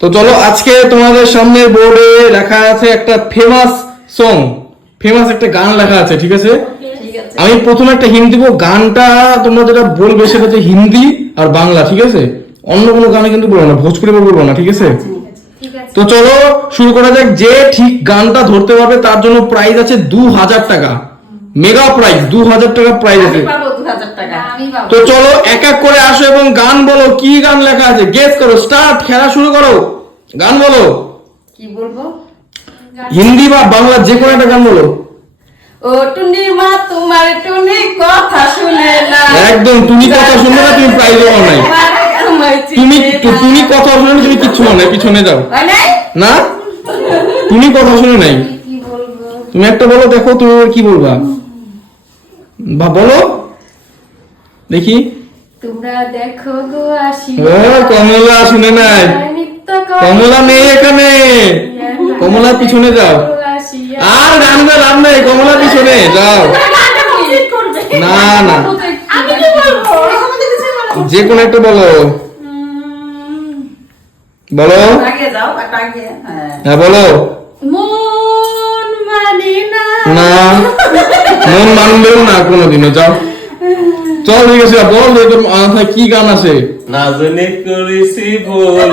তো চলো আজকে তোমাদের সামনে বোর্ডে লেখা আছে একটা ফেমাস সং, ফেমাস একটা গান লেখা আছে, ঠিক আছে? আমি প্রথমে একটা হিন্দি দিব, গানটা তোমরা যেটা বলবে সেটা হচ্ছে হিন্দি আর বাংলা, ঠিক আছে? অন্য কোনো গানে কিন্তু বলবো না, ভোজপুরি বলবো না, ঠিক আছে? তো চলো শুরু করা যাক। যে ঠিক গানটা ধরতে পারবে তার জন্য প্রাইজ আছে 2000 টাকা, মেগা প্রাইজ 2000 টাকা প্রাইজ আছে। তো চলো এক এক করে আসো এবং গান বলো, কি গান লেখা আছে গেস করো। স্টার্ট, খেলা শুরু করো, গান বলো। কি বলবো? হিন্দি বা বাংলা যে কোনো একটা গান বলো। ও টুনি মা তোমার টুনি কথা শুনে না। একদম, তুমি কথা শুনবে না, তুমি প্রাইজ পাও নাই। তুমি কথা শুনে না, তুমি কিচ্ছু পাও নাই, পিছনে যাও। না, তুমি কথা শুনে নাই। কি বলবো? তুমি একটা বলো, দেখো তুমি কি বলবা, বা বলো দেখি। তোমরা দেখো গো আসি। ও কমলা শুনে নাই, কমলা নেই এখানে, কমলা পিছনে যাও। আর গান গা লাভ নাই, কমলা পিছনে যাও। না না, যে কোনো একটা বলো, বলো। হ্যাঁ বলো। মন মানে না। না, মন মানবেও না কোনোদিনও, যাও। চল ঠিক আছে, বল যে তোর মাথায় কি গান আছে। না জানি করেছি ভুল।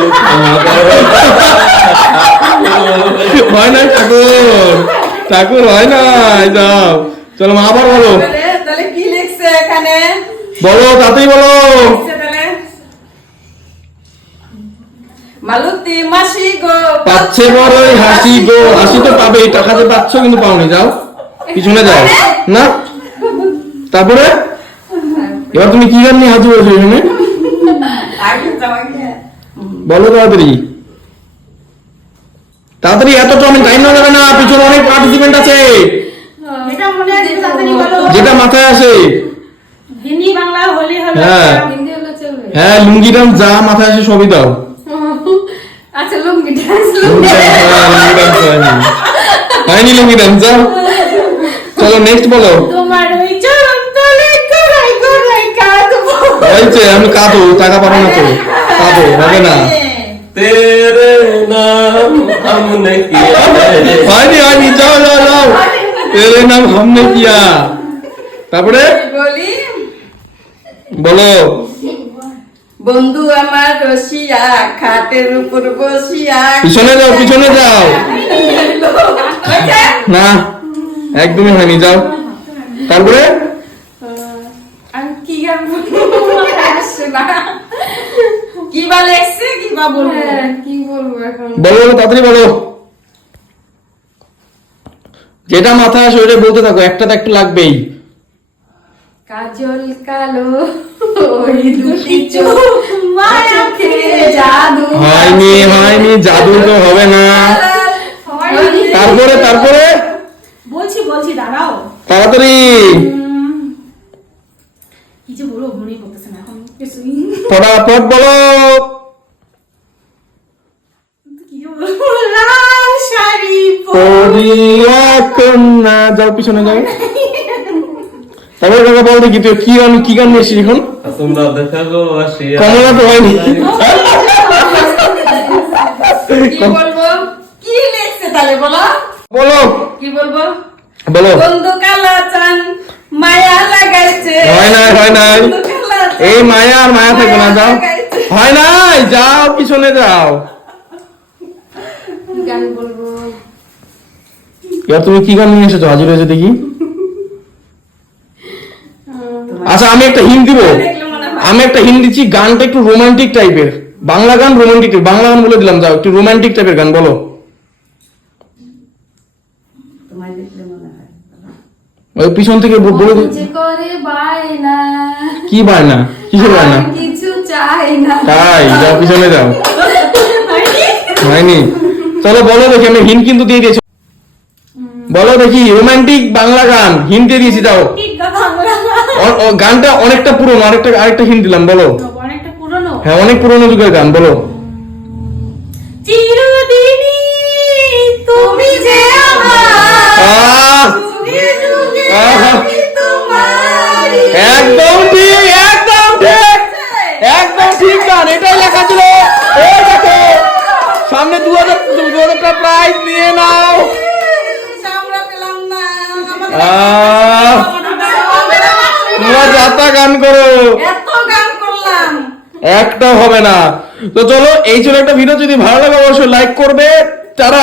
হয় না ঠাকুর, ঠাকুর হয় না, যাও। চলো আবার বলো, তাহলে কি লিখছে এখানে? বলো তাতেই বলো। মালতী মাসি গো পাচ্ছে বড়ই হাসি গো, হাসি তো পাবে, টাকা যে পাচ্ছ কিন্তু পাওনি, যাও পিছনে যাও। না, তারপরে এবার তুমি কি গান নিয়ে হাজির হয়েছো এখানে, বলো তাড়াতাড়ি তাড়াতাড়ি, এত টাইম না যাবে না, পিছনে অনেক পার্টিসিপেন্ট আছে, যেটা মাথায় আসে। হিন্দি বাংলা হলে হলো, হ্যাঁ হিন্দি হলে চলবে। হ্যাঁ, লুঙ্গি ডান্স যা মাথায় আসে সবই দাও। আচ্ছা লুঙ্গি ডান্স, লুঙ্গি ডান্স হয়নি, লুঙ্গি ডান্স যাও। চলো নেক্সট বলো। তোমার ওই চরণ তলে গোড়াই গোড়াই কাঁদবো। হয়েছে, আমি কাঁদো, টাকা পাবো না তো, কাঁদো হবে না। তেরে নাম हमने किया है। হয়নি হয়নি, যাও যাও যাও। তেরে নাম हमने किया, তারপরে বলি বলো। বন্ধু আমার রসিয়া খাটের উপর বসিয়া। পিছনে যাও, পিছনে যাও। না একদমই হয়নি, যাও। তারপরে আমি কি গান বলবো, আসছে না। কি বা লেখছে, কি বা বলবো, কি বলবো এখন? বলো বলো, তাড়াতাড়ি বলো, যেটা মাথায় আসে ওইটা বলতে থাকো, একটা তো একটু লাগবেই। কাজল কালো ওই দুটি চোখ মায়া খেয়ে জাদু। হয়নি হয়নি, জাদু তো হবে না। তারপরে তারপরে বলছি বলছি দাঁড়াও, তাড়াতাড়ি কি যে বলবো মনে পড়তেছে না এখন কিছুই। ফটাফট বলো। কি যে বলবো, লাল শাড়ি পরিয়া কন্যা, যাও পিছনে যাও। তারপরে কাকা বল দেখি তুই কি গান নিয়ে এসেছিস এখন। তোমরা দেখাবো আসিয়া। কমলা তো হয়নি। কি বলবো, কি লেখছে তাহলে বলো, বলো কি বলবো? বলো। বন্ধু কালা চান মায়া লাগাইছে। হয় নাই হয় নাই, বন্ধু কালা চান এই মায়া আর মায়া থাকবে না, যাও। লাগাইছে। হয় নাই, যাও পিছনে যাও। কি গান বলবো? এবার তুমি কি গান নিয়ে এসেছো হাজির হয়েছে দেখি। আচ্ছা আমি একটা হিন্দি দিব, আমি একটা হিন্দি দিচ্ছি, গানটা একটু রোমান্টিক টাইপের, বাংলা গান রোমান্টিক, বাংলা গান বলে দিলাম, যাও একটু রোমান্টিক টাইপের গান বলো। তোমায় দেখলে মনে হয় ওই পিছন থেকে বলে দিই। যে করে বায়না, কি বায়না, কিসের বায়না? আর কিছু চাই না। তাই, যাও পিছনে যাও। হয়নি, চলো বলো দেখি, আমি হিন্দ কিন্তু দিয়ে দিয়েছি, বলো দেখি রোমান্টিক বাংলা গান, হিন্দি দিয়েছি, যাও। গানটা অনেকটা পুরনো, আরেকটা হিন্দি দিলাম, বলো। অনেকটা পুরনো, হ্যাঁ অনেক পুরনো যুগের গান, বলো। চিরদিনই তুমি যে আমার, যুগে যুগে আমি তোমারই। একদম ঠিক, একদম ঠিক, একদম ঠিক গান, এটাই লেখা ছিল। এই দেখো প্রাইজ নিয়ে নাও। আমরা পেলাম না তোমরা যাতা গান করো, এত গান করলাম একটা হবে না। তো চলো, এই ছিল একটা ভিডিও। যদি ভালো লাগে অবশ্যই লাইক করবে। যারা